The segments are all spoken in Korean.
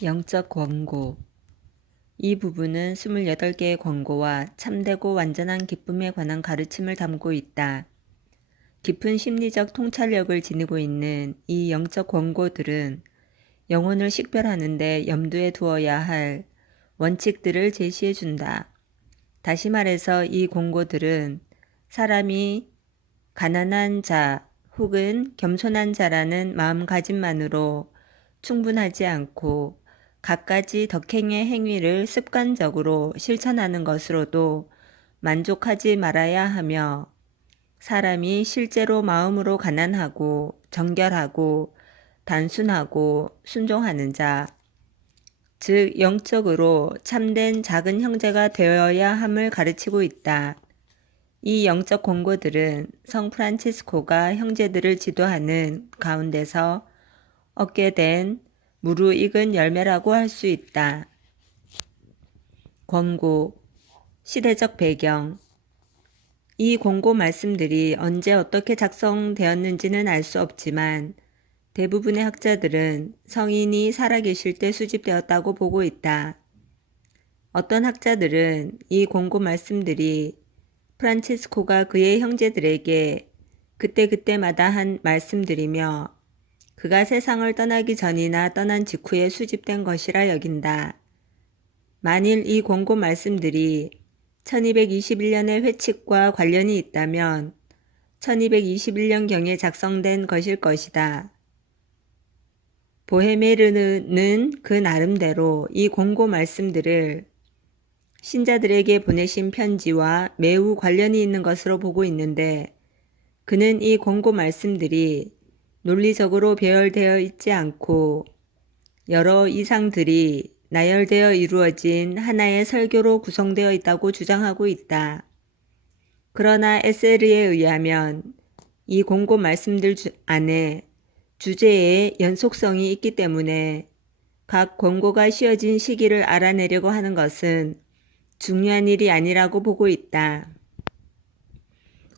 영적 권고. 이 부분은 28개의 권고와 참되고 완전한 기쁨에 관한 가르침을 담고 있다. 깊은 심리적 통찰력을 지니고 있는 이 영적 권고들은 영혼을 식별하는 데 염두에 두어야 할 원칙들을 제시해 준다. 다시 말해서 이 권고들은 사람이 가난한 자 혹은 겸손한 자라는 마음가짐만으로 충분하지 않고 갖가지 덕행의 행위를 습관적으로 실천하는 것으로도 만족하지 말아야 하며 사람이 실제로 마음으로 가난하고 정결하고 단순하고 순종하는 자, 즉 영적으로 참된 작은 형제가 되어야 함을 가르치고 있다. 이 영적 권고들은 성 프란치스코가 형제들을 지도하는 가운데서 얻게 된 무르익은 열매라고 할 수 있다. 권고, 시대적 배경. 이 권고 말씀들이 언제 어떻게 작성되었는지는 알 수 없지만 대부분의 학자들은 성인이 살아계실 때 수집되었다고 보고 있다. 어떤 학자들은 이 권고 말씀들이 프란치스코가 그의 형제들에게 그때그때마다 한 말씀들이며 그가 세상을 떠나기 전이나 떠난 직후에 수집된 것이라 여긴다. 만일 이 권고 말씀들이 1221년의 회칙과 관련이 있다면 1221년경에 작성된 것일 것이다. 보헤메르는 그 나름대로 이 권고 말씀들을 신자들에게 보내신 편지와 매우 관련이 있는 것으로 보고 있는데 그는 이 권고 말씀들이 논리적으로 배열되어 있지 않고 여러 이상들이 나열되어 이루어진 하나의 설교로 구성되어 있다고 주장하고 있다. 그러나 에세르에 의하면 이 권고 말씀들 안에 주제의 연속성이 있기 때문에 각 권고가 씌어진 시기를 알아내려고 하는 것은 중요한 일이 아니라고 보고 있다.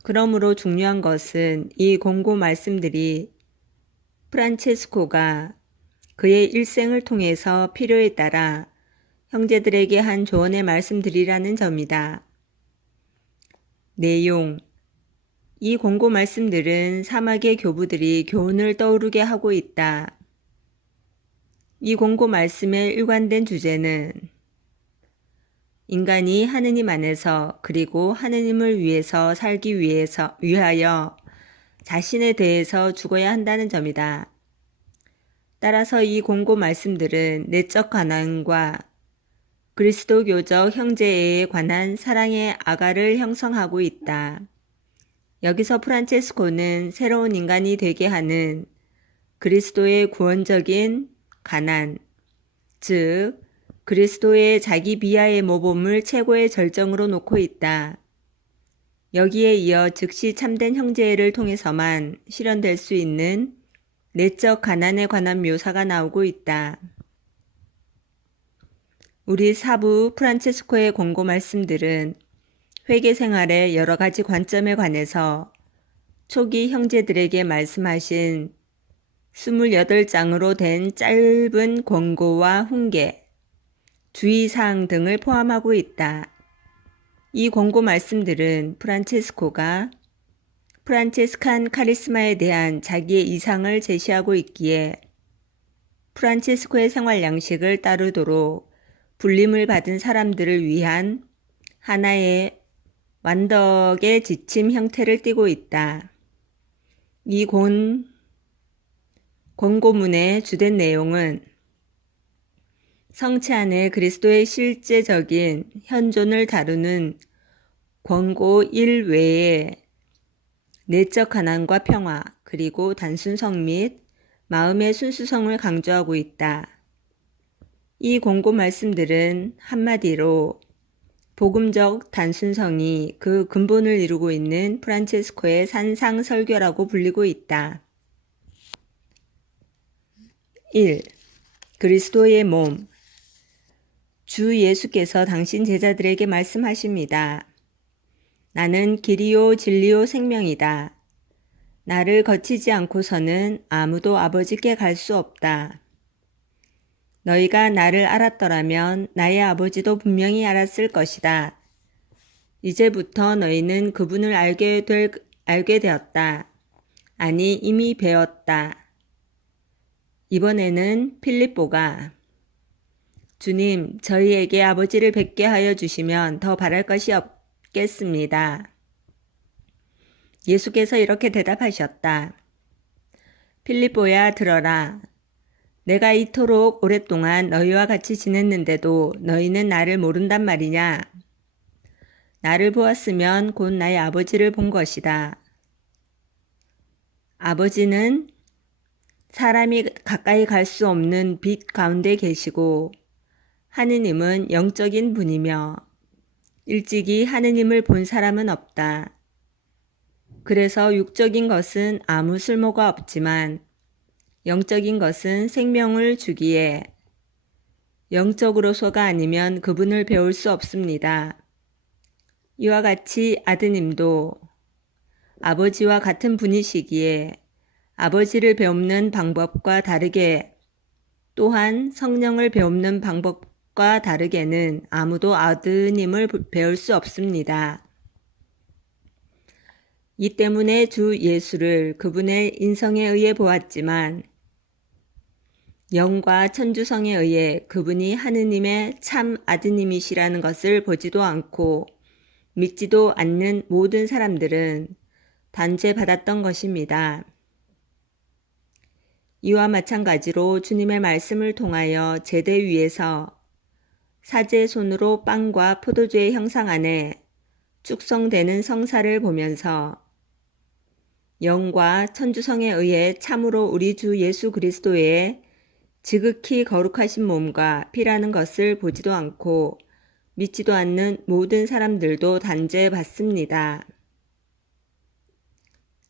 그러므로 중요한 것은 이 권고 말씀들이 프란체스코가 그의 일생을 통해서 필요에 따라 형제들에게 한 조언의 말씀들이라는 점이다. 내용. 이 권고 말씀들은 사막의 교부들이 교훈을 떠오르게 하고 있다. 이 권고 말씀의 일관된 주제는 인간이 하느님 안에서 그리고 하느님을 위해서 살기 위하여 자신에 대해서 죽어야 한다는 점이다. 따라서 이 권고 말씀들은 내적 가난과 그리스도교적 형제에 관한 사랑의 아가를 형성하고 있다. 여기서 프란체스코는 새로운 인간이 되게 하는 그리스도의 구원적인 가난, 즉 그리스도의 자기 비하의 모범을 최고의 절정으로 놓고 있다. 여기에 이어 즉시 참된 형제를 통해서만 실현될 수 있는 내적 가난에 관한 묘사가 나오고 있다. 우리 사부 프란체스코의 권고 말씀들은 회개 생활의 여러 가지 관점에 관해서 초기 형제들에게 말씀하신 28장으로 된 짧은 권고와 훈계, 주의사항 등을 포함하고 있다. 이 권고 말씀들은 프란체스코가 프란체스칸 카리스마에 대한 자기의 이상을 제시하고 있기에 프란체스코의 생활 양식을 따르도록 불림을 받은 사람들을 위한 하나의 완덕의 지침 형태를 띠고 있다. 이 권고문의 주된 내용은 성체 안에 그리스도의 실제적인 현존을 다루는 권고 1 외에 내적 가난과 평화 그리고 단순성 및 마음의 순수성을 강조하고 있다. 이 권고 말씀들은 한마디로 복음적 단순성이 그 근본을 이루고 있는 프란체스코의 산상설교라고 불리고 있다. 1. 그리스도의 몸. 주 예수께서 당신 제자들에게 말씀하십니다. 나는 길이요 진리요 생명이다. 나를 거치지 않고서는 아무도 아버지께 갈 수 없다. 너희가 나를 알았더라면 나의 아버지도 분명히 알았을 것이다. 이제부터 너희는 그분을 알게 되었다. 아니, 이미 배웠다. 이번에는 필립보가 주님, 저희에게 아버지를 뵙게 하여 주시면 더 바랄 것이 없겠습니다. 예수께서 이렇게 대답하셨다. 필립보야, 들어라. 내가 이토록 오랫동안 너희와 같이 지냈는데도 너희는 나를 모른단 말이냐? 나를 보았으면 곧 나의 아버지를 본 것이다. 아버지는 사람이 가까이 갈 수 없는 빛 가운데 계시고 하느님은 영적인 분이며 일찍이 하느님을 본 사람은 없다. 그래서 육적인 것은 아무 쓸모가 없지만 영적인 것은 생명을 주기에 영적으로서가 아니면 그분을 배울 수 없습니다. 이와 같이 아드님도 아버지와 같은 분이시기에 아버지를 배우는 방법과 다르게 또한 성령을 배우는 방법과 다르게는 아무도 아드님을 배울 수 없습니다. 이 때문에 주 예수를 그분의 인성에 의해 보았지만 영과 천주성에 의해 그분이 하느님의 참 아드님이시라는 것을 보지도 않고 믿지도 않는 모든 사람들은 단죄받았던 것입니다. 이와 마찬가지로 주님의 말씀을 통하여 제대 위에서 사제 손으로 빵과 포도주의 형상 안에 축성되는 성사를 보면서 영과 천주성에 의해 참으로 우리 주 예수 그리스도의 지극히 거룩하신 몸과 피라는 것을 보지도 않고 믿지도 않는 모든 사람들도 단죄받습니다.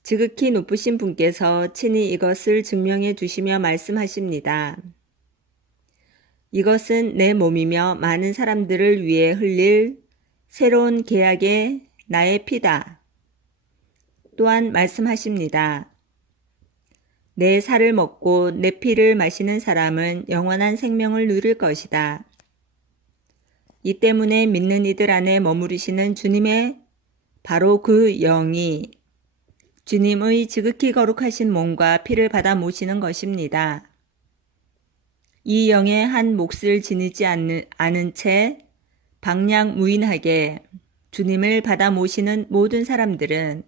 지극히 높으신 분께서 친히 이것을 증명해 주시며 말씀하십니다. 이것은 내 몸이며 많은 사람들을 위해 흘릴 새로운 계약의 나의 피다. 또한 말씀하십니다. 내 살을 먹고 내 피를 마시는 사람은 영원한 생명을 누릴 것이다. 이 때문에 믿는 이들 안에 머무르시는 주님의 바로 그 영이 주님의 지극히 거룩하신 몸과 피를 받아 모시는 것입니다. 이 영의 한 몫을 지니지 않은 채 방향무인하게 주님을 받아 모시는 모든 사람들은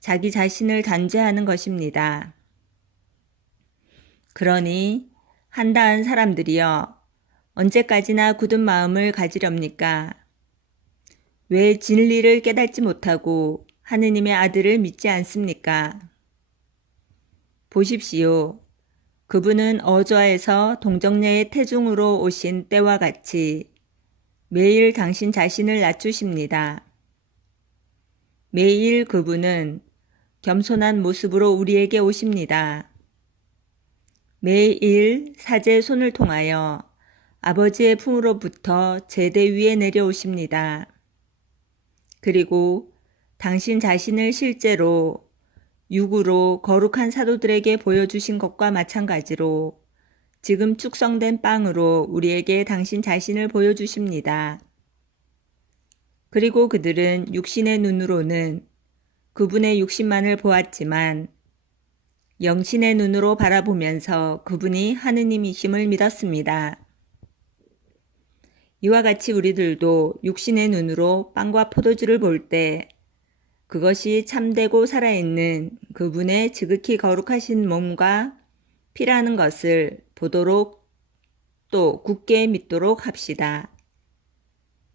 자기 자신을 단죄하는 것입니다. 그러니 한다한 사람들이여 언제까지나 굳은 마음을 가지렵니까? 왜 진리를 깨닫지 못하고 하느님의 아들을 믿지 않습니까? 보십시오. 그분은 어조아에서 동정녀의 태중으로 오신 때와 같이 매일 당신 자신을 낮추십니다. 매일 그분은 겸손한 모습으로 우리에게 오십니다. 매일 사제의 손을 통하여 아버지의 품으로부터 제대 위에 내려오십니다. 그리고 당신 자신을 실제로 육으로 거룩한 사도들에게 보여주신 것과 마찬가지로 지금 축성된 빵으로 우리에게 당신 자신을 보여주십니다. 그리고 그들은 육신의 눈으로는 그분의 육신만을 보았지만 영신의 눈으로 바라보면서 그분이 하느님이심을 믿었습니다. 이와 같이 우리들도 육신의 눈으로 빵과 포도주를 볼 때 그것이 참되고 살아있는 그분의 지극히 거룩하신 몸과 피라는 것을 보도록 또 굳게 믿도록 합시다.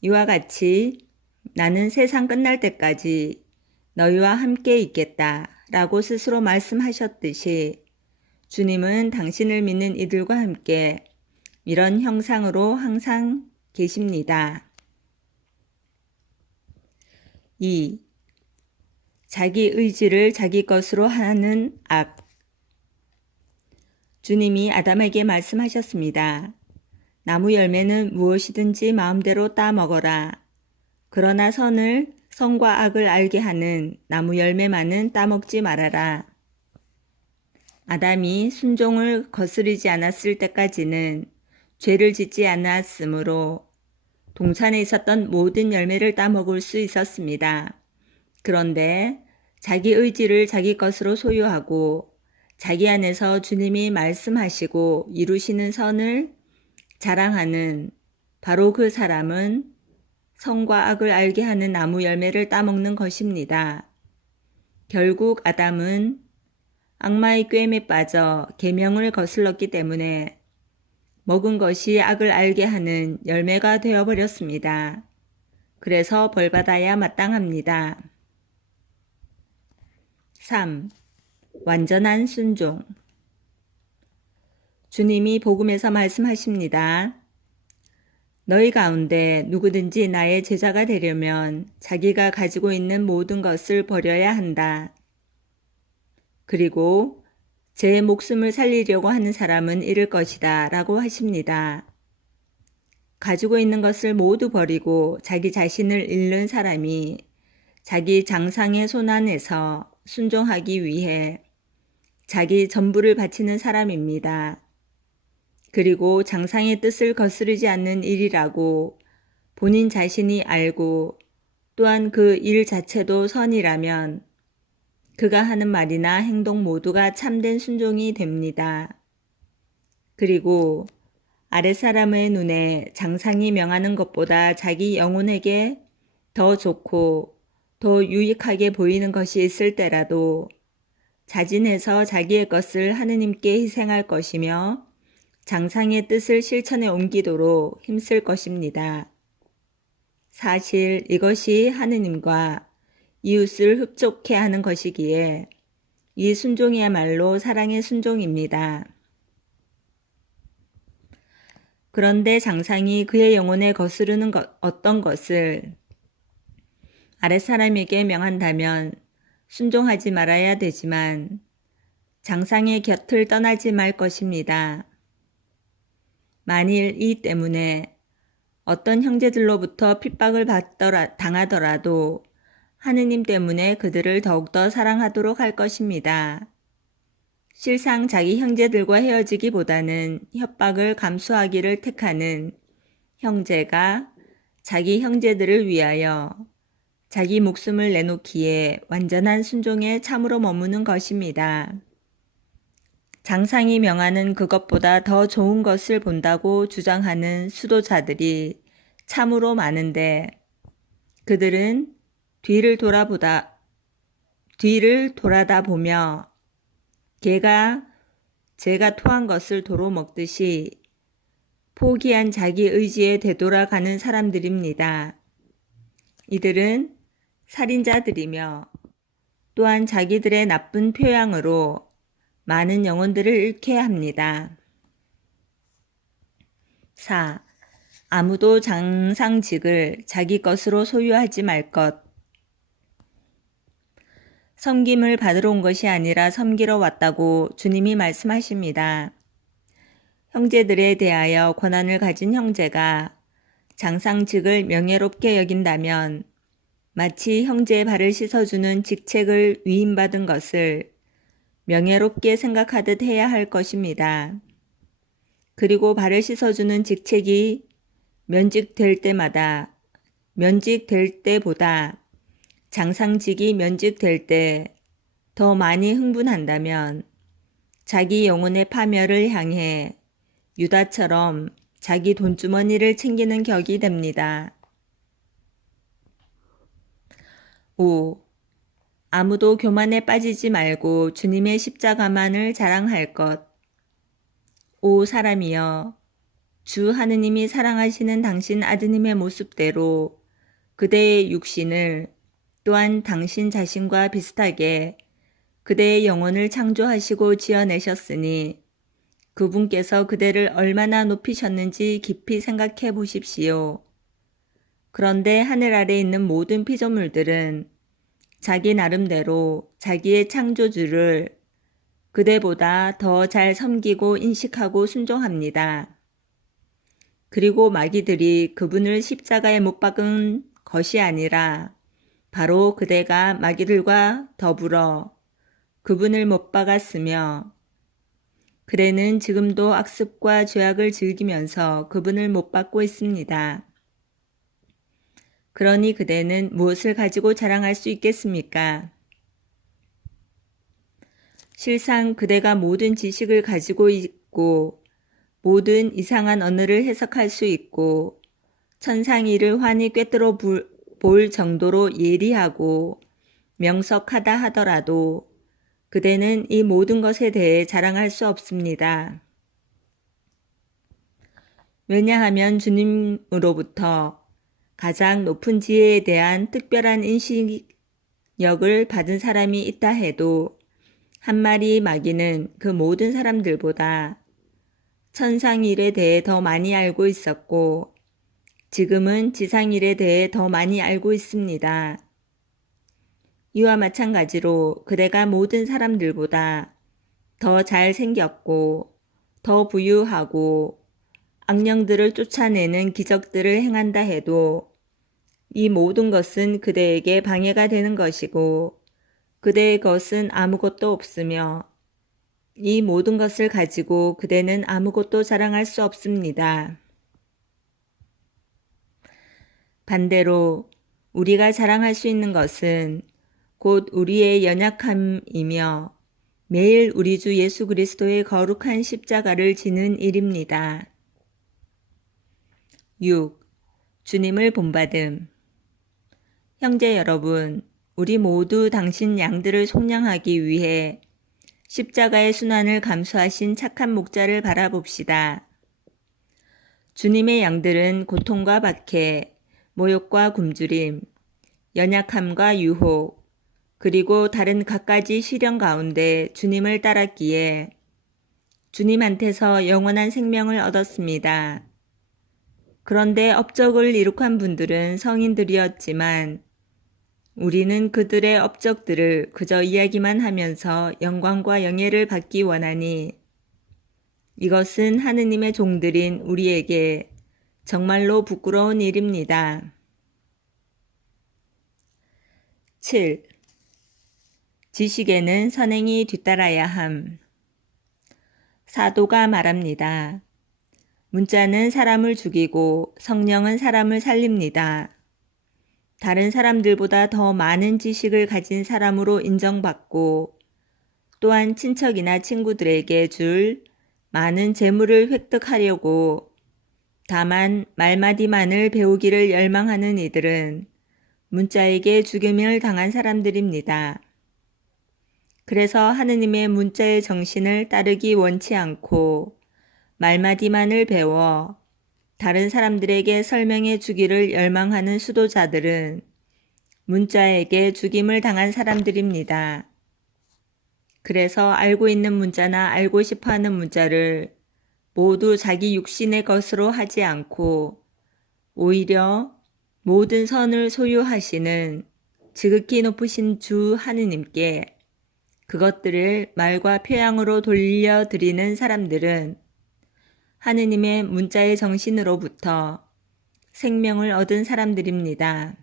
이와 같이 나는 세상 끝날 때까지 너희와 함께 있겠다 라고 스스로 말씀하셨듯이 주님은 당신을 믿는 이들과 함께 이런 형상으로 항상 계십니다. 2. 자기 의지를 자기 것으로 하는 악. 주님이 아담에게 말씀하셨습니다. 나무 열매는 무엇이든지 마음대로 따 먹어라. 그러나 선과 악을 알게 하는 나무 열매만은 따먹지 말아라. 아담이 순종을 거스르지 않았을 때까지는 죄를 짓지 않았으므로 동산에 있었던 모든 열매를 따먹을 수 있었습니다. 그런데 자기 의지를 자기 것으로 소유하고 자기 안에서 주님이 말씀하시고 이루시는 선을 자랑하는 바로 그 사람은 선과 악을 알게 하는 나무 열매를 따먹는 것입니다. 결국 아담은 악마의 꾀임에 빠져 계명을 거슬렀기 때문에 먹은 것이 악을 알게 하는 열매가 되어버렸습니다. 그래서 벌받아야 마땅합니다. 3. 완전한 순종. 주님이 복음에서 말씀하십니다. 너희 가운데 누구든지 나의 제자가 되려면 자기가 가지고 있는 모든 것을 버려야 한다. 그리고 제 목숨을 살리려고 하는 사람은 잃을 것이다 라고 하십니다. 가지고 있는 것을 모두 버리고 자기 자신을 잃는 사람이 자기 장상의 손안에서 순종하기 위해 자기 전부를 바치는 사람입니다. 그리고 장상의 뜻을 거스르지 않는 일이라고 본인 자신이 알고 또한 그 일 자체도 선이라면 그가 하는 말이나 행동 모두가 참된 순종이 됩니다. 그리고 아랫사람의 눈에 장상이 명하는 것보다 자기 영혼에게 더 좋고 더 유익하게 보이는 것이 있을 때라도 자진해서 자기의 것을 하느님께 희생할 것이며 장상의 뜻을 실천에 옮기도록 힘쓸 것입니다. 사실 이것이 하느님과 이웃을 흡족해 하는 것이기에 이 순종이야말로 사랑의 순종입니다. 그런데 장상이 그의 영혼에 거스르는 어떤 것을 아랫사람에게 명한다면 순종하지 말아야 되지만 장상의 곁을 떠나지 말 것입니다. 만일 이 때문에 어떤 형제들로부터 핍박을 당하더라도 하느님 때문에 그들을 더욱더 사랑하도록 할 것입니다. 실상 자기 형제들과 헤어지기보다는 협박을 감수하기를 택하는 형제가 자기 형제들을 위하여 자기 목숨을 내놓기에 완전한 순종에 참으로 머무는 것입니다. 장상이 명하는 그것보다 더 좋은 것을 본다고 주장하는 수도자들이 참으로 많은데 그들은 뒤를 돌아다 보며 개가 제가 토한 것을 도로 먹듯이 포기한 자기 의지에 되돌아가는 사람들입니다. 이들은 살인자들이며 또한 자기들의 나쁜 표양으로 많은 영혼들을 잃게 합니다. 4. 아무도 장상직을 자기 것으로 소유하지 말 것. 섬김을 받으러 온 것이 아니라 섬기러 왔다고 주님이 말씀하십니다. 형제들에 대하여 권한을 가진 형제가 장상직을 명예롭게 여긴다면 마치 형제의 발을 씻어주는 직책을 위임받은 것을 명예롭게 생각하듯 해야 할 것입니다. 그리고 발을 씻어주는 직책이 면직될 때보다 장상직이 면직될 때 더 많이 흥분한다면 자기 영혼의 파멸을 향해 유다처럼 자기 돈주머니를 챙기는 격이 됩니다. 5. 아무도 교만에 빠지지 말고 주님의 십자가만을 자랑할 것. 오 사람이여, 주 하느님이 사랑하시는 당신 아드님의 모습대로 그대의 육신을 또한 당신 자신과 비슷하게 그대의 영혼을 창조하시고 지어내셨으니 그분께서 그대를 얼마나 높이셨는지 깊이 생각해 보십시오. 그런데 하늘 아래 있는 모든 피조물들은 자기 나름대로 자기의 창조주를 그대보다 더 잘 섬기고 인식하고 순종합니다. 그리고 마귀들이 그분을 십자가에 못 박은 것이 아니라 바로 그대가 마귀들과 더불어 그분을 못 박았으며 그대는 지금도 악습과 죄악을 즐기면서 그분을 못 받고 있습니다. 그러니 그대는 무엇을 가지고 자랑할 수 있겠습니까? 실상 그대가 모든 지식을 가지고 있고 모든 이상한 언어를 해석할 수 있고 천상이를 환히 꿰뚫어 볼 정도로 예리하고 명석하다 하더라도 그대는 이 모든 것에 대해 자랑할 수 없습니다. 왜냐하면 주님으로부터 가장 높은 지혜에 대한 특별한 인식력을 받은 사람이 있다 해도 한 마리 마귀는 그 모든 사람들보다 천상일에 대해 더 많이 알고 있었고 지금은 지상일에 대해 더 많이 알고 있습니다. 이와 마찬가지로 그대가 모든 사람들보다 더 잘생겼고 더 부유하고 악령들을 쫓아내는 기적들을 행한다 해도 이 모든 것은 그대에게 방해가 되는 것이고 그대의 것은 아무것도 없으며 이 모든 것을 가지고 그대는 아무것도 자랑할 수 없습니다. 반대로 우리가 자랑할 수 있는 것은 곧 우리의 연약함이며 매일 우리 주 예수 그리스도의 거룩한 십자가를 지는 일입니다. 6. 주님을 본받음. 형제 여러분, 우리 모두 당신 양들을 속량하기 위해 십자가의 순환을 감수하신 착한 목자를 바라봅시다. 주님의 양들은 고통과 박해, 모욕과 굶주림, 연약함과 유혹, 그리고 다른 갖가지 시련 가운데 주님을 따랐기에 주님한테서 영원한 생명을 얻었습니다. 그런데 업적을 이룩한 분들은 성인들이었지만 우리는 그들의 업적들을 그저 이야기만 하면서 영광과 영예를 받기 원하니 이것은 하느님의 종들인 우리에게 정말로 부끄러운 일입니다. 7. 지식에는 선행이 뒤따라야 함. 사도가 말합니다. 문자는 사람을 죽이고 성령은 사람을 살립니다. 다른 사람들보다 더 많은 지식을 가진 사람으로 인정받고 또한 친척이나 친구들에게 줄 많은 재물을 획득하려고 다만 말마디만을 배우기를 열망하는 이들은 문자에게 죽임을 당한 사람들입니다. 그래서 하느님의 문자의 정신을 따르기 원치 않고 말마디만을 배워 다른 사람들에게 설명해 주기를 열망하는 수도자들은 문자에게 죽임을 당한 사람들입니다. 그래서 알고 있는 문자나 알고 싶어하는 문자를 모두 자기 육신의 것으로 하지 않고 오히려 모든 선을 소유하시는 지극히 높으신 주 하느님께 그것들을 말과 표양으로 돌려드리는 사람들은 하느님의 문자의 정신으로부터 생명을 얻은 사람들입니다.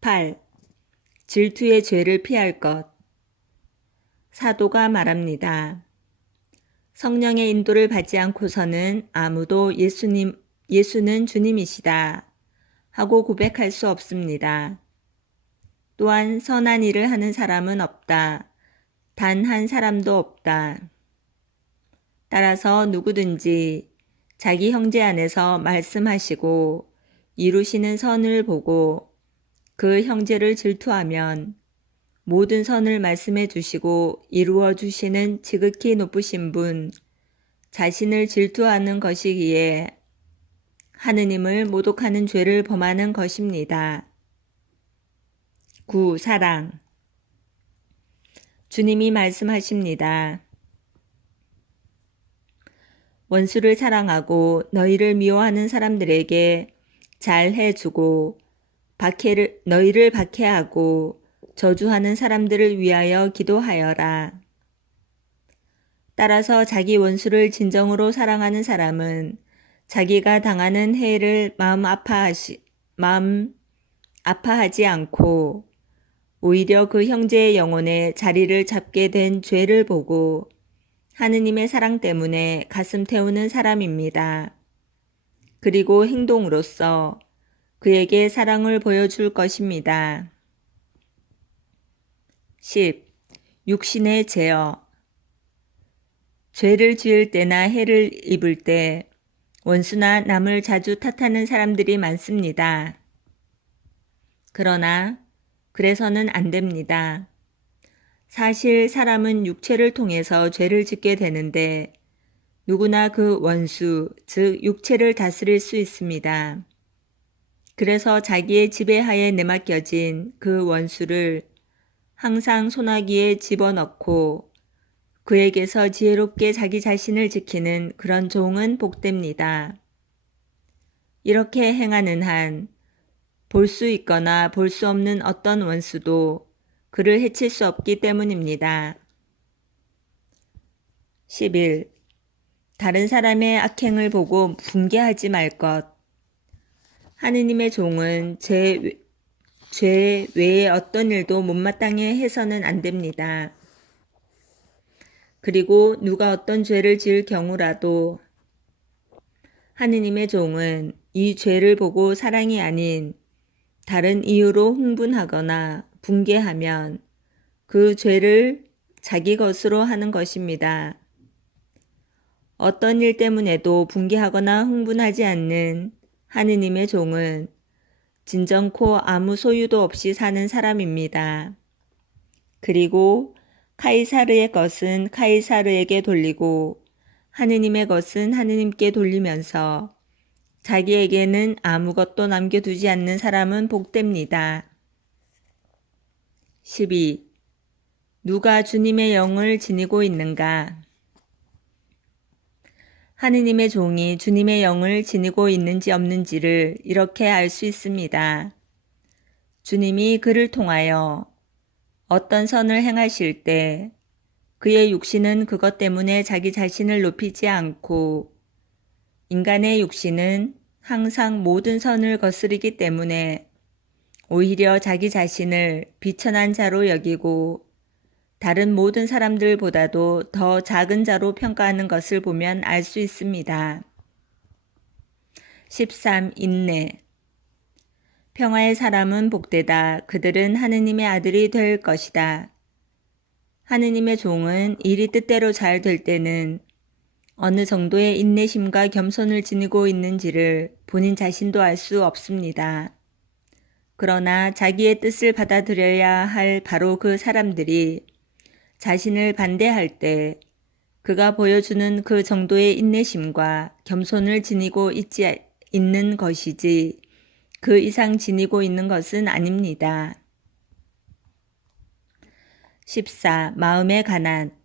8. 질투의 죄를 피할 것. 사도가 말합니다. 성령의 인도를 받지 않고서는 아무도 예수는 주님이시다 하고 고백할 수 없습니다. 또한 선한 일을 하는 사람은 없다. 단 한 사람도 없다. 따라서 누구든지 자기 형제 안에서 말씀하시고 이루시는 선을 보고 그 형제를 질투하면 모든 선을 말씀해 주시고 이루어 주시는 지극히 높으신 분 자신을 질투하는 것이기에 하느님을 모독하는 죄를 범하는 것입니다. 9. 사랑. 주님이 말씀하십니다. 원수를 사랑하고 너희를 미워하는 사람들에게 잘 해주고 너희를 박해하고 저주하는 사람들을 위하여 기도하여라. 따라서 자기 원수를 진정으로 사랑하는 사람은 자기가 당하는 해를 마음 아파하지 않고 오히려 그 형제의 영혼에 자리를 잡게 된 죄를 보고 하느님의 사랑 때문에 가슴 태우는 사람입니다. 그리고 행동으로써 그에게 사랑을 보여줄 것입니다. 10. 육신의 제어. 죄를 지을 때나 해를 입을 때 원수나 남을 자주 탓하는 사람들이 많습니다. 그러나 그래서는 안 됩니다. 사실 사람은 육체를 통해서 죄를 짓게 되는데 누구나 그 원수, 즉 육체를 다스릴 수 있습니다. 그래서 자기의 지배하에 내맡겨진 그 원수를 항상 소나기에 집어넣고 그에게서 지혜롭게 자기 자신을 지키는 그런 종은 복됩니다. 이렇게 행하는 한 볼 수 있거나 볼 수 없는 어떤 원수도 그를 해칠 수 없기 때문입니다. 11. 다른 사람의 악행을 보고 분개하지 말 것. 하느님의 종은 죄 외에 어떤 일도 못마땅해 해서는 안 됩니다. 그리고 누가 어떤 죄를 지을 경우라도 하느님의 종은 이 죄를 보고 사랑이 아닌 다른 이유로 흥분하거나 분개하면 그 죄를 자기 것으로 하는 것입니다. 어떤 일 때문에도 분개하거나 흥분하지 않는 하느님의 종은 진정코 아무 소유도 없이 사는 사람입니다. 그리고 카이사르의 것은 카이사르에게 돌리고 하느님의 것은 하느님께 돌리면서 자기에게는 아무것도 남겨두지 않는 사람은 복됩니다. 12. 누가 주님의 영을 지니고 있는가? 하느님의 종이 주님의 영을 지니고 있는지 없는지를 이렇게 알 수 있습니다. 주님이 그를 통하여 어떤 선을 행하실 때 그의 육신은 그것 때문에 자기 자신을 높이지 않고 인간의 육신은 항상 모든 선을 거스르기 때문에 오히려 자기 자신을 비천한 자로 여기고 다른 모든 사람들보다도 더 작은 자로 평가하는 것을 보면 알 수 있습니다. 13. 인내. 평화의 사람은 복되다. 그들은 하느님의 아들이 될 것이다. 하느님의 종은 일이 뜻대로 잘 될 때는 어느 정도의 인내심과 겸손을 지니고 있는지를 본인 자신도 알 수 없습니다. 그러나 자기의 뜻을 받아들여야 할 바로 그 사람들이 자신을 반대할 때 그가 보여주는 그 정도의 인내심과 겸손을 지니고 있는 것이지 그 이상 지니고 있는 것은 아닙니다. 14. 마음의 가난.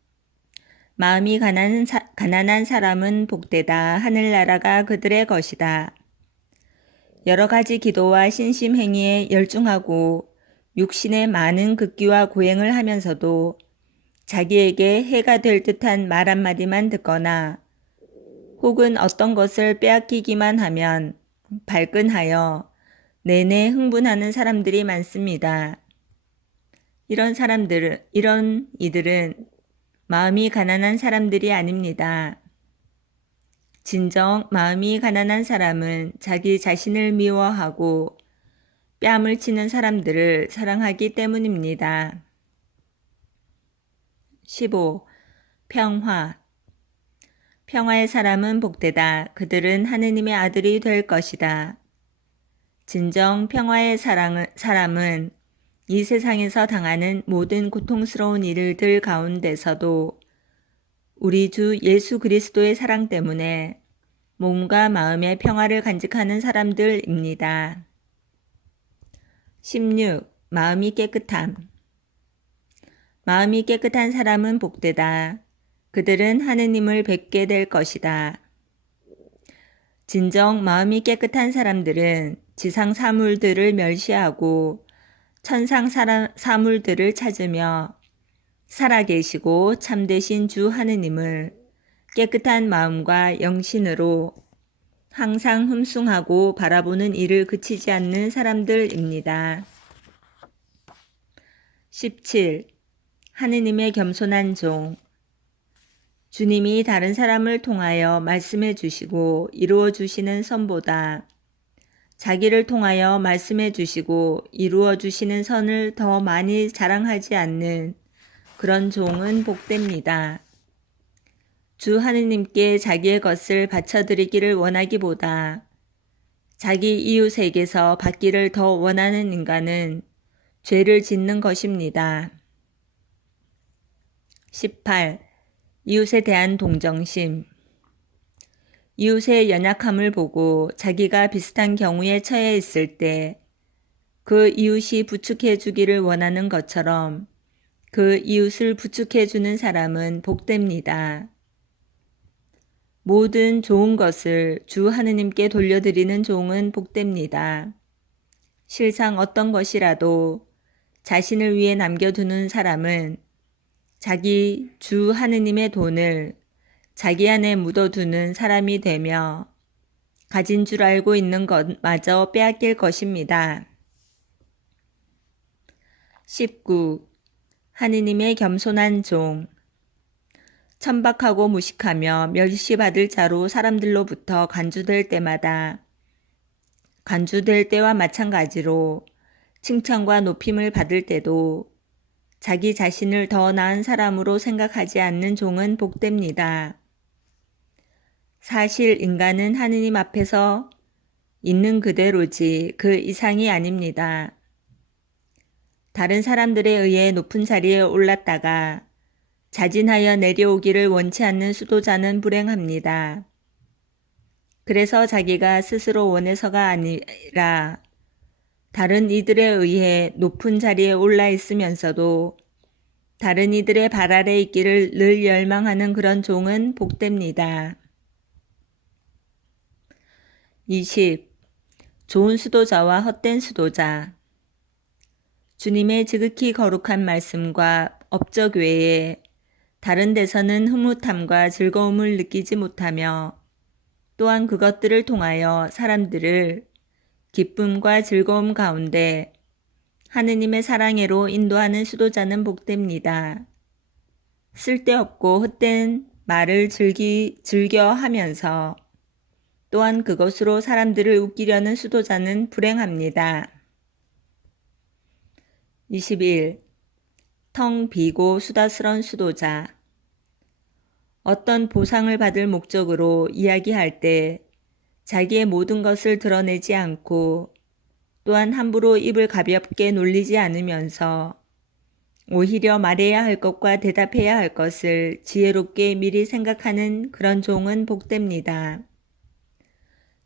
마음이 가난한 사람은 복되다. 하늘나라가 그들의 것이다. 여러 가지 기도와 신심행위에 열중하고 육신의 많은 극기와 고행을 하면서도 자기에게 해가 될 듯한 말 한마디만 듣거나 혹은 어떤 것을 빼앗기기만 하면 발끈하여 내내 흥분하는 사람들이 많습니다. 이런 이들은 마음이 가난한 사람들이 아닙니다. 진정 마음이 가난한 사람은 자기 자신을 미워하고 뺨을 치는 사람들을 사랑하기 때문입니다. 15. 평화. 평화의 사람은 복되다. 그들은 하느님의 아들이 될 것이다. 진정 평화의 사람은 이 세상에서 당하는 모든 고통스러운 일들 가운데서도 우리 주 예수 그리스도의 사랑 때문에 몸과 마음의 평화를 간직하는 사람들입니다. 16. 마음이 깨끗함. 마음이 깨끗한 사람은 복되다. 그들은 하느님을 뵙게 될 것이다. 진정 마음이 깨끗한 사람들은 지상 사물들을 멸시하고 천상 사물들을 찾으며 살아계시고 참되신 주 하느님을 깨끗한 마음과 영신으로 항상 흠숭하고 바라보는 일을 그치지 않는 사람들입니다. 17. 하느님의 겸손한 종. 주님이 다른 사람을 통하여 말씀해 주시고 이루어 주시는 선보다 자기를 통하여 말씀해 주시고 이루어 주시는 선을 더 많이 자랑하지 않는 그런 종은 복됩니다. 주 하느님께 자기의 것을 바쳐드리기를 원하기보다 자기 이웃에게서 받기를 더 원하는 인간은 죄를 짓는 것입니다. 18. 이웃에 대한 동정심. 이웃의 연약함을 보고 자기가 비슷한 경우에 처해 있을 때 그 이웃이 부축해 주기를 원하는 것처럼 그 이웃을 부축해 주는 사람은 복됩니다. 모든 좋은 것을 주 하느님께 돌려드리는 종은 복됩니다. 실상 어떤 것이라도 자신을 위해 남겨두는 사람은 자기 주 하느님의 돈을 자기 안에 묻어두는 사람이 되며 가진 줄 알고 있는 것마저 빼앗길 것입니다. 19. 하느님의 겸손한 종. 천박하고 무식하며 멸시받을 자로 사람들로부터 간주될 때마다 간주될 때와 마찬가지로 칭찬과 높임을 받을 때도 자기 자신을 더 나은 사람으로 생각하지 않는 종은 복됩니다. 사실 인간은 하느님 앞에서 있는 그대로지 그 이상이 아닙니다. 다른 사람들에 의해 높은 자리에 올랐다가 자진하여 내려오기를 원치 않는 수도자는 불행합니다. 그래서 자기가 스스로 원해서가 아니라 다른 이들에 의해 높은 자리에 올라 있으면서도 다른 이들의 발 아래 있기를 늘 열망하는 그런 종은 복됩니다. 20. 좋은 수도자와 헛된 수도자. 주님의 지극히 거룩한 말씀과 업적 외에 다른 데서는 흐뭇함과 즐거움을 느끼지 못하며 또한 그것들을 통하여 사람들을 기쁨과 즐거움 가운데 하느님의 사랑애로 인도하는 수도자는 복됩니다. 쓸데없고 헛된 말을 즐겨 하면서 또한 그것으로 사람들을 웃기려는 수도자는 불행합니다. 21. 텅 비고 수다스런 수도자. 어떤 보상을 받을 목적으로 이야기할 때 자기의 모든 것을 드러내지 않고 또한 함부로 입을 가볍게 놀리지 않으면서 오히려 말해야 할 것과 대답해야 할 것을 지혜롭게 미리 생각하는 그런 종은 복됩니다.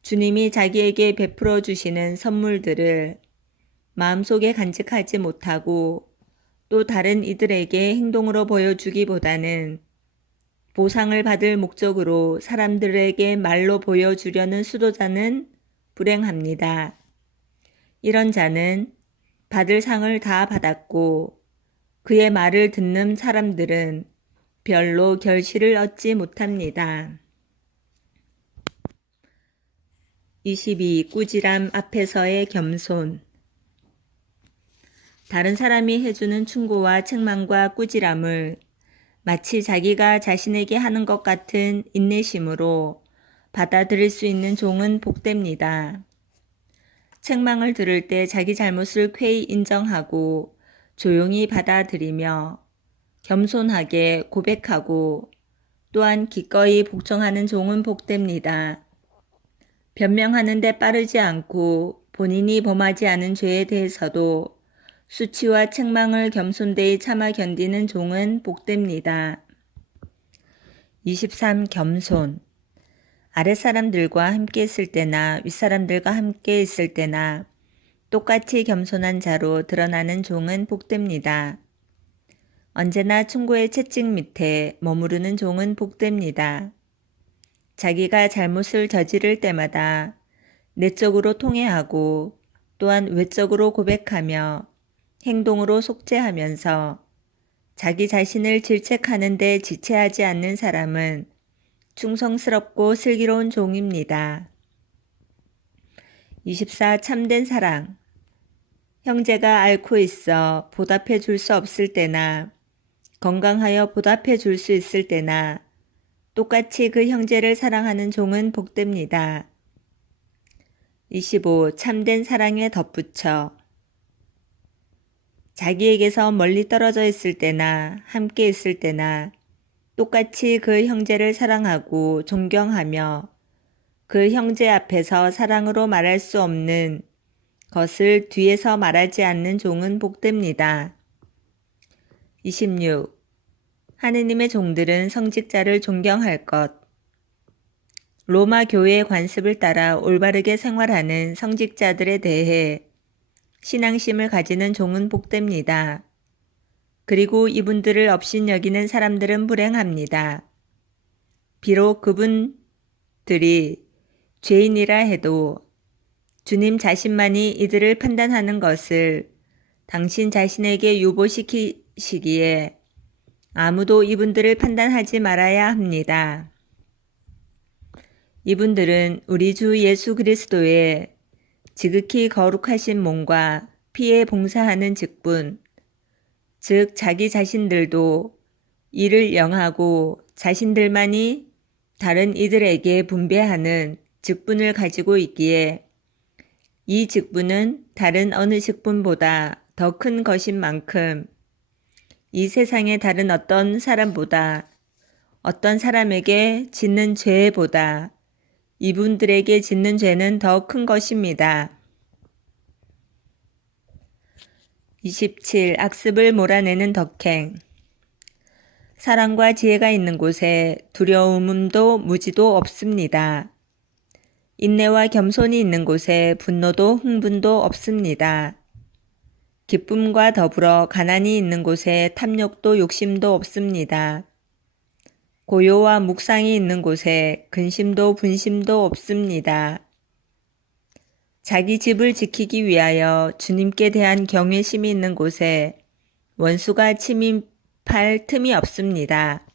주님이 자기에게 베풀어 주시는 선물들을 마음속에 간직하지 못하고 또 다른 이들에게 행동으로 보여주기보다는 보상을 받을 목적으로 사람들에게 말로 보여주려는 수도자는 불행합니다. 이런 자는 받을 상을 다 받았고 그의 말을 듣는 사람들은 별로 결실을 얻지 못합니다. 22. 꾸지람 앞에서의 겸손. 다른 사람이 해주는 충고와 책망과 꾸지람을 마치 자기가 자신에게 하는 것 같은 인내심으로 받아들일 수 있는 종은 복됩니다. 책망을 들을 때 자기 잘못을 쾌히 인정하고 조용히 받아들이며 겸손하게 고백하고 또한 기꺼이 복종하는 종은 복됩니다. 변명하는 데 빠르지 않고 본인이 범하지 않은 죄에 대해서도 수치와 책망을 겸손되이 참아 견디는 종은 복됩니다. 23. 겸손. 아랫사람들과 함께 있을 때나 윗사람들과 함께 있을 때나 똑같이 겸손한 자로 드러나는 종은 복됩니다. 언제나 충고의 채찍 밑에 머무르는 종은 복됩니다. 자기가 잘못을 저지를 때마다 내적으로 통회하고 또한 외적으로 고백하며 행동으로 속죄하면서 자기 자신을 질책하는 데 지체하지 않는 사람은 충성스럽고 슬기로운 종입니다. 24. 참된 사랑. 형제가 앓고 있어 보답해 줄 수 없을 때나 건강하여 보답해 줄 수 있을 때나 똑같이 그 형제를 사랑하는 종은 복됩니다. 25. 참된 사랑에 덧붙여 자기에게서 멀리 떨어져 있을 때나 함께 있을 때나 똑같이 그 형제를 사랑하고 존경하며 그 형제 앞에서 사랑으로 말할 수 없는 것을 뒤에서 말하지 않는 종은 복됩니다. 26. 하느님의 종들은 성직자를 존경할 것. 로마 교회의 관습을 따라 올바르게 생활하는 성직자들에 대해 신앙심을 가지는 종은 복됩니다. 그리고 이분들을 업신여기는 사람들은 불행합니다. 비록 그분들이 죄인이라 해도 주님 자신만이 이들을 판단하는 것을 당신 자신에게 유보시키시기에 아무도 이분들을 판단하지 말아야 합니다. 이분들은 우리 주 예수 그리스도의 지극히 거룩하신 몸과 피에 봉사하는 직분, 즉 자기 자신들도 이를 영하고 자신들만이 다른 이들에게 분배하는 직분을 가지고 있기에 이 직분은 다른 어느 직분보다 더 큰 것인 만큼 이 세상의 다른 어떤 사람보다 어떤 사람에게 짓는 죄보다 이분들에게 짓는 죄는 더 큰 것입니다. 27. 악습을 몰아내는 덕행. 사랑과 지혜가 있는 곳에 두려움도 무지도 없습니다. 인내와 겸손이 있는 곳에 분노도 흥분도 없습니다. 기쁨과 더불어 가난이 있는 곳에 탐욕도 욕심도 없습니다. 고요와 묵상이 있는 곳에 근심도 분심도 없습니다. 자기 집을 지키기 위하여 주님께 대한 경외심이 있는 곳에 원수가 침입할 틈이 없습니다.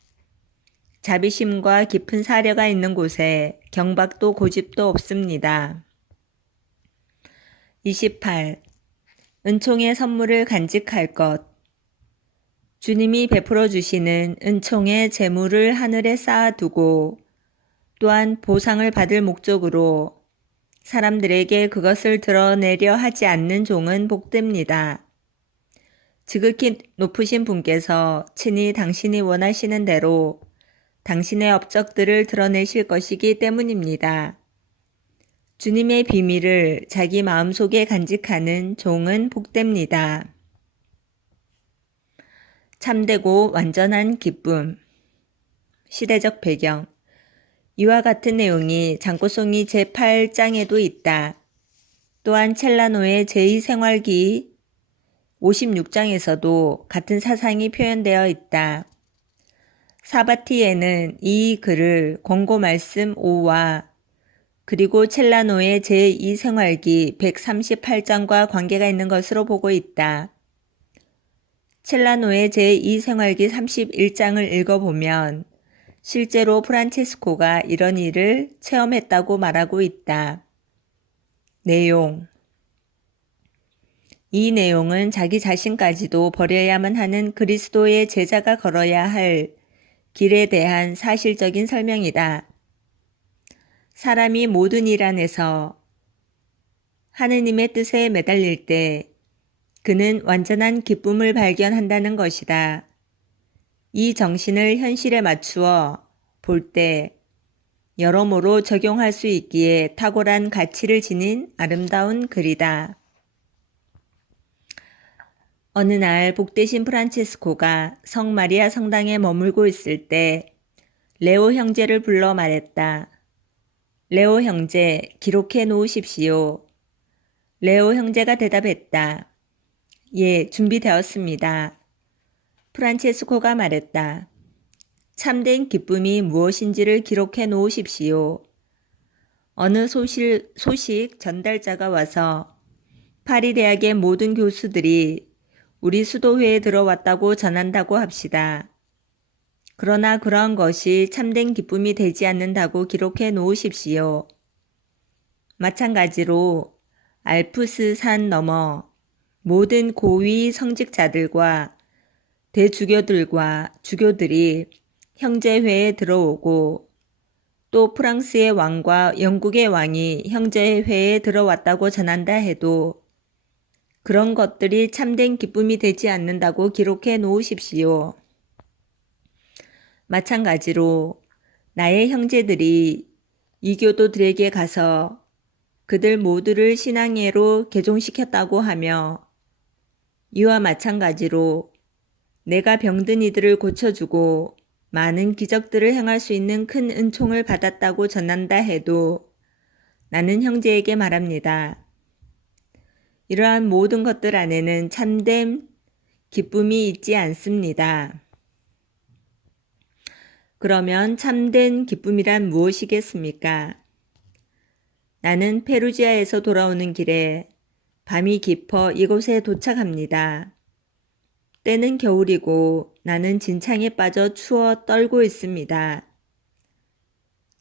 자비심과 깊은 사려가 있는 곳에 경박도 고집도 없습니다. 28. 은총의 선물을 간직할 것. 주님이 베풀어 주시는 은총의 재물을 하늘에 쌓아두고 또한 보상을 받을 목적으로 사람들에게 그것을 드러내려 하지 않는 종은 복됩니다. 지극히 높으신 분께서 친히 당신이 원하시는 대로 당신의 업적들을 드러내실 것이기 때문입니다. 주님의 비밀을 자기 마음속에 간직하는 종은 복됩니다. 참되고 완전한 기쁨. 시대적 배경. 이와 같은 내용이 장고송이 제8장에도 있다. 또한 첼라노의 제2생활기 56장에서도 같은 사상이 표현되어 있다. 사바티에는 이 글을 권고 말씀 5와 그리고 첼라노의 제2생활기 138장과 관계가 있는 것으로 보고 있다. 첼라노의 제2생활기 31장을 읽어보면 실제로 프란체스코가 이런 일을 체험했다고 말하고 있다. 내용. 이 내용은 자기 자신까지도 버려야만 하는 그리스도의 제자가 걸어야 할 길에 대한 사실적인 설명이다. 사람이 모든 일 안에서 하느님의 뜻에 매달릴 때 그는 완전한 기쁨을 발견한다는 것이다. 이 정신을 현실에 맞추어 볼 때 여러모로 적용할 수 있기에 탁월한 가치를 지닌 아름다운 글이다. 어느 날 복되신 프란체스코가 성 마리아 성당에 머물고 있을 때 레오 형제를 불러 말했다. 레오 형제, 기록해 놓으십시오. 레오 형제가 대답했다. 예, 준비되었습니다. 프란체스코가 말했다. 참된 기쁨이 무엇인지를 기록해 놓으십시오. 어느 소식 전달자가 와서 파리 대학의 모든 교수들이 우리 수도회에 들어왔다고 전한다고 합시다. 그러나 그러한 것이 참된 기쁨이 되지 않는다고 기록해 놓으십시오. 마찬가지로 알프스 산 너머 모든 고위 성직자들과 대주교들과 주교들이 형제회에 들어오고 또 프랑스의 왕과 영국의 왕이 형제회에 들어왔다고 전한다 해도 그런 것들이 참된 기쁨이 되지 않는다고 기록해 놓으십시오. 마찬가지로 나의 형제들이 이교도들에게 가서 그들 모두를 신앙예로 개종시켰다고 하며 이와 마찬가지로 내가 병든 이들을 고쳐주고 많은 기적들을 행할 수 있는 큰 은총을 받았다고 전한다 해도 나는 형제에게 말합니다. 이러한 모든 것들 안에는 참된 기쁨이 있지 않습니다. 그러면 참된 기쁨이란 무엇이겠습니까? 나는 페루지아에서 돌아오는 길에 밤이 깊어 이곳에 도착합니다. 때는 겨울이고 나는 진창에 빠져 추워 떨고 있습니다.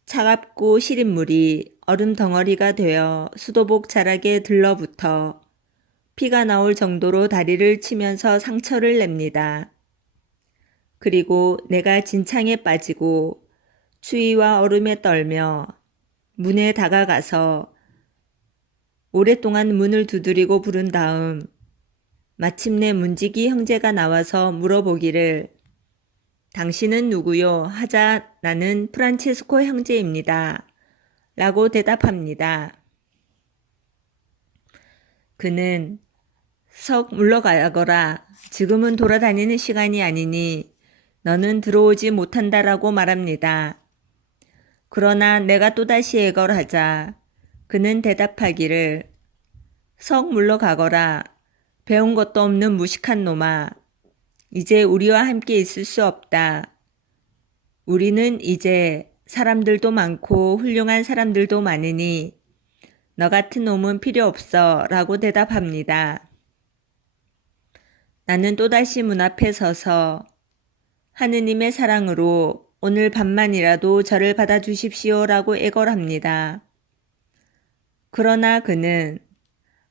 차갑고 시린 물이 얼음 덩어리가 되어 수도복 자락에 들러붙어 피가 나올 정도로 다리를 치면서 상처를 냅니다. 그리고 내가 진창에 빠지고 추위와 얼음에 떨며 문에 다가가서 오랫동안 문을 두드리고 부른 다음 마침내 문지기 형제가 나와서 물어보기를 당신은 누구요? 하자 나는 프란체스코 형제입니다. 라고 대답합니다. 그는 석 물러가거라. 지금은 돌아다니는 시간이 아니니 너는 들어오지 못한다라고 말합니다. 그러나 내가 또다시 애걸하자 그는 대답하기를 석 물러가거라. 배운 것도 없는 무식한 놈아. 이제 우리와 함께 있을 수 없다. 우리는 이제 사람들도 많고 훌륭한 사람들도 많으니 너 같은 놈은 필요 없어 라고 대답합니다. 나는 또다시 문 앞에 서서 하느님의 사랑으로 오늘 밤만이라도 저를 받아주십시오 라고 애걸합니다. 그러나 그는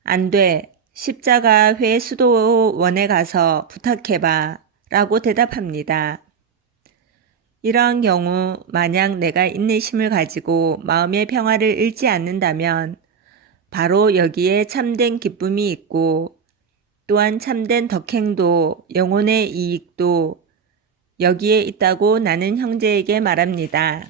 안 돼. 십자가회 수도원에 가서 부탁해봐 라고 대답합니다. 이러한 경우 만약 내가 인내심을 가지고 마음의 평화를 잃지 않는다면 바로 여기에 참된 기쁨이 있고 또한 참된 덕행도 영혼의 이익도 여기에 있다고 나는 형제에게 말합니다.